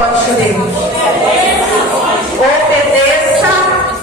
voz de Deus. Obedeça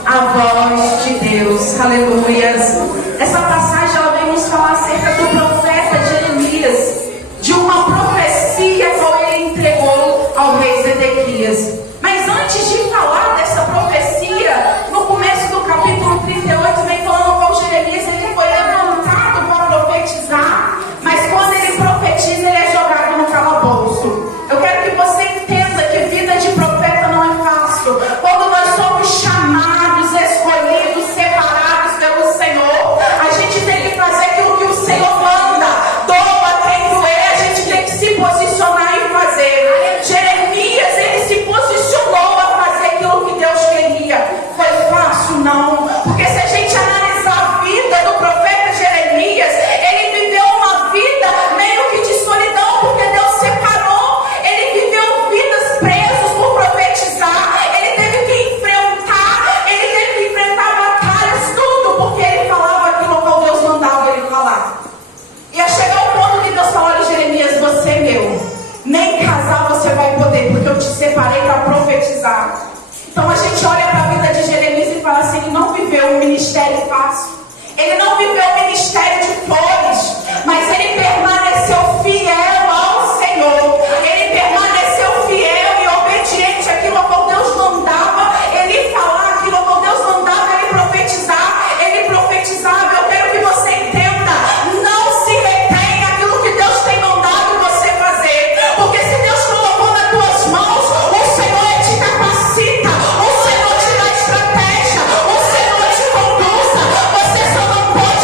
a voz de Deus. Aleluias. Essa passagem ela vem nos falar acerca do profeta Jeremias, de uma profecia que ele entregou ao rei Zedequias. Mas antes de falar dessa profecia, no começo do capítulo 38, vem falando qual Jeremias ele foi levantado para profetizar, mas quando ele profetiza, ele é jogado no calabouço. Eu quero que você entenda que vida de profeta não é fácil. Quando nós somos chamados, escolhidos, separados pelo Senhor, a gente tem que fazer aquilo que o Senhor manda. Doa quem doer, a gente tem que se posicionar e fazer. Jeremias, ele se posicionou a fazer aquilo que Deus queria. Foi fácil? Não. Porque se a gente analisar a vida do profeta Jeremias, ele viveu uma vida meio que de solidão, porque Deus separou. Ele viveu vidas presos por profetizar. Ele teve que enfrentar batalhas, tudo, porque ele falava aquilo que Deus mandava ele falar. Ia chegar um ponto que Deus falou: olha, Jeremias, você é meu. Nem casar você vai poder, porque eu te separei para profetizar. Então a gente olha para a vida de Jeremias e fala assim: ele não viveu um ministério fácil. Ele não viveu um ministério de flores, mas ele permaneceu fiel ao Senhor. Ele permaneceu fiel e obediente àquilo que Deus mandava ele falar, aquilo que Deus mandava ele profetizar. Ele profetizava. Eu quero que você entenda: não se retém aquilo que Deus tem mandado você fazer, porque se Deus colocou nas tuas mãos, o Senhor te capacita, o Senhor te dá estratégia, o Senhor te conduza. Você só não pode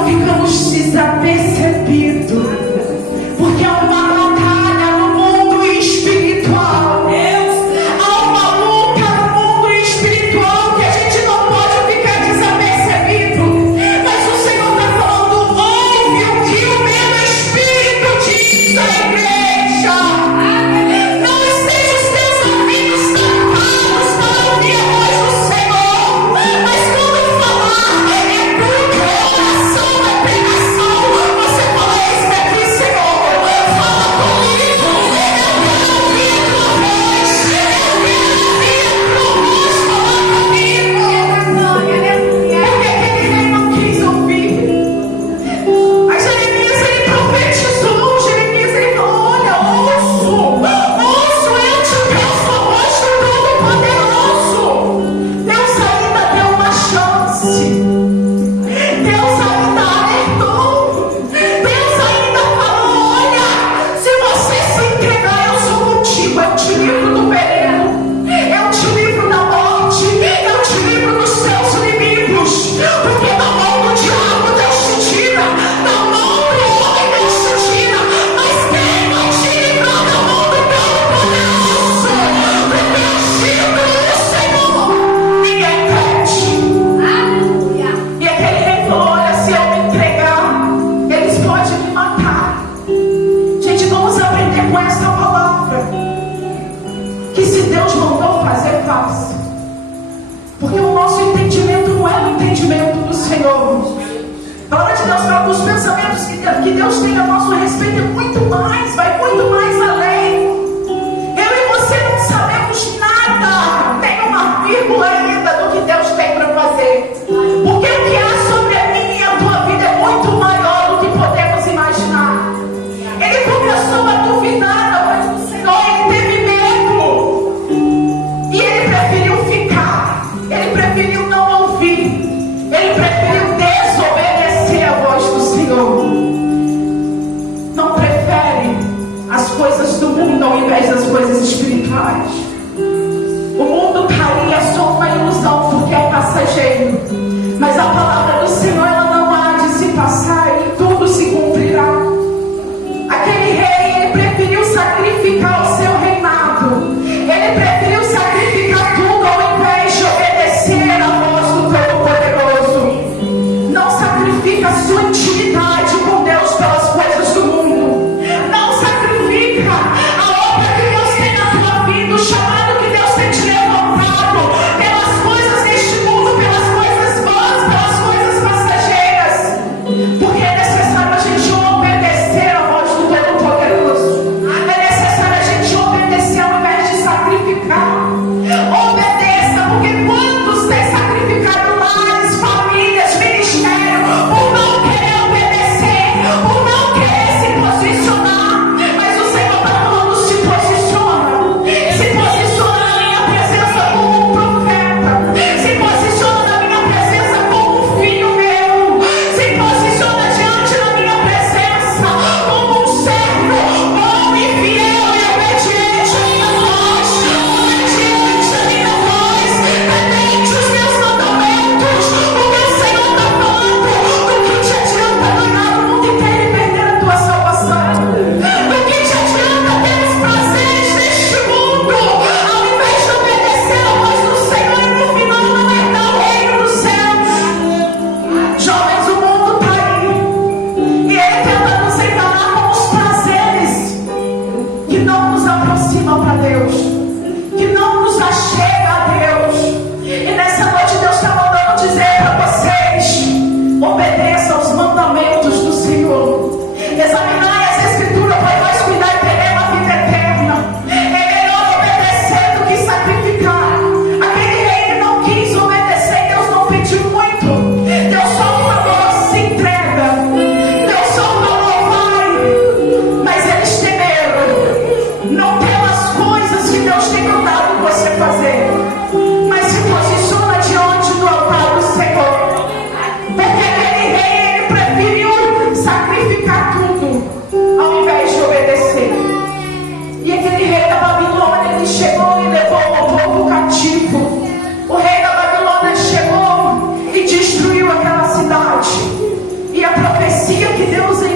não ficamos desapercebidos, porque há uma batalha no mundo espiritual. Há uma luta no mundo espiritual que a gente não pode ficar desapercebido. Mas o Senhor está falando: ouve o que o meu Espírito diz à igreja. Não esteja os teus ouvidos tapados para ouvir a voz do Senhor, mas quando falar, é culto, é oração, é pregação. Você fala: eis-me aqui,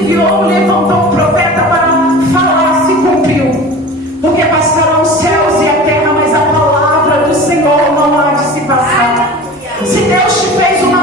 enviou, levantou um profeta para falar, se cumpriu. Porque passaram os céus e a terra, mas a palavra do Senhor não há de se passar. Se Deus te fez um